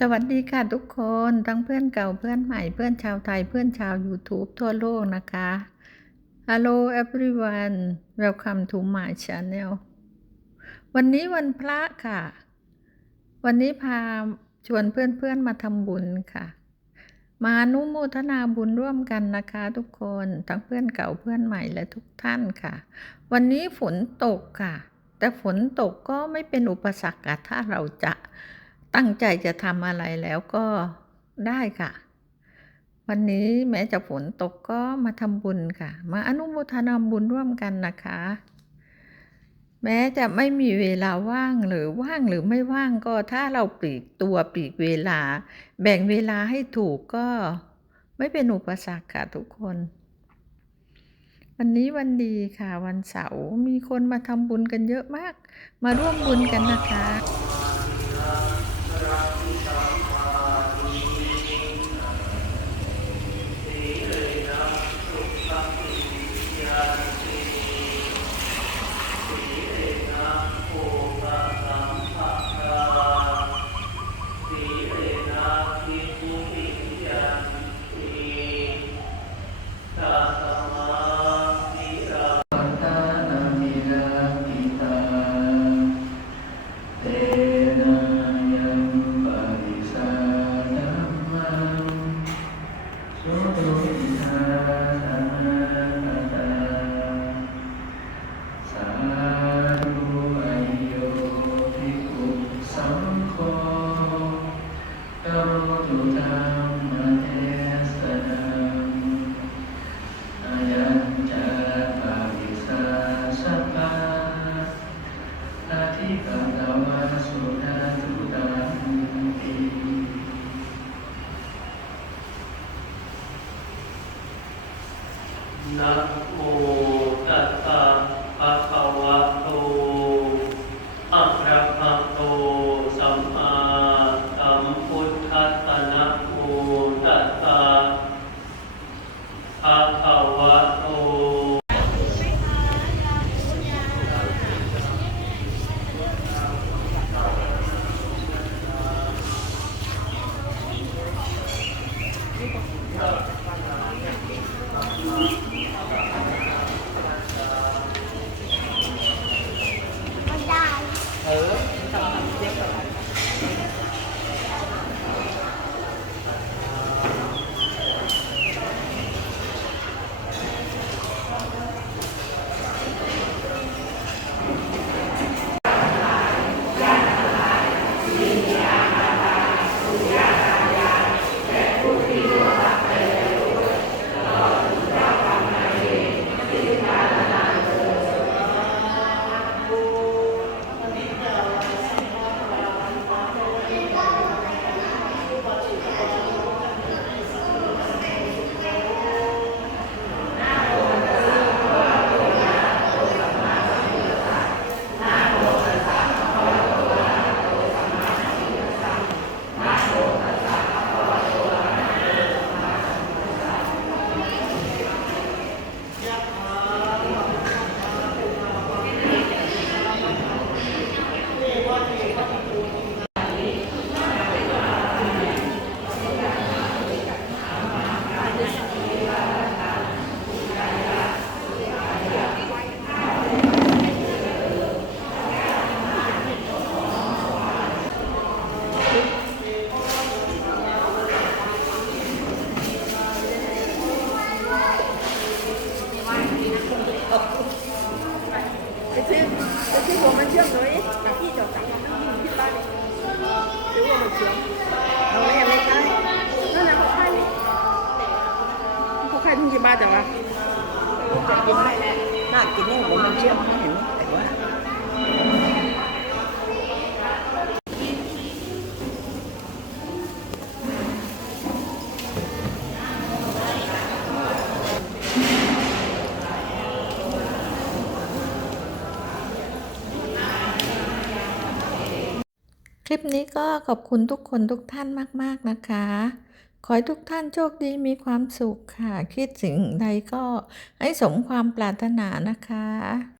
สวัสดีค่ะทุกคนทั้งเพื่อนเก่าเพื่อนใหม่เพื่อนชาวไทยเพื่อนชาว YouTube ทั่วโลกนะคะ Hello everyone welcome to my channel วันนี้วันพระค่ะ วันนี้พาชวนเพื่อนๆมาทำบุญค่ะ มาอนุโมทนาบุญร่วมกันนะคะทุกคนทั้งเพื่อนเก่าเพื่อนใหม่และทุกท่านค่ะ วันนี้ฝนตกค่ะ แต่ฝนตกก็ไม่เป็นอุปสรรคถ้าเราจะ ตั้งใจจะทำอะไรแล้วก็ได้ค่ะ วันนี้แม้จะฝนตกก็มาทำบุญค่ะ มาอนุโมทนาบุญร่วมกันนะคะ แม้จะไม่มีเวลาว่างหรือว่างหรือไม่ว่างก็ถ้าเราปลีกตัวปลีกเวลา แบ่งเวลาให้ถูกก็ไม่เป็นอุปสรรคค่ะทุกคน วันนี้วันดีค่ะ วันเสาร์มีคนมาทำบุญกันเยอะมาก มาร่วมบุญกันนะคะ น ชื่อมเลยจากที่จอดจักรมันต้องวิ่งที่บ้านเลยซื้อหัวมันเชื่อมเอาเลยอะไรได้นั่นแหละเขาขายนี่เขาขายทุ่งกี่บาทจังวะจะกินไหมน่ากินนี่ผมันเชื่อมเห็นไหมแต่ว่า คลิปนี้ก็ขอบคุณทุกคนทุกท่านมาก ๆ นะคะ ขอให้ทุกท่านโชคดีมีความสุขค่ะ คิดสิ่งใดก็ให้สมความปรารถนานะคะ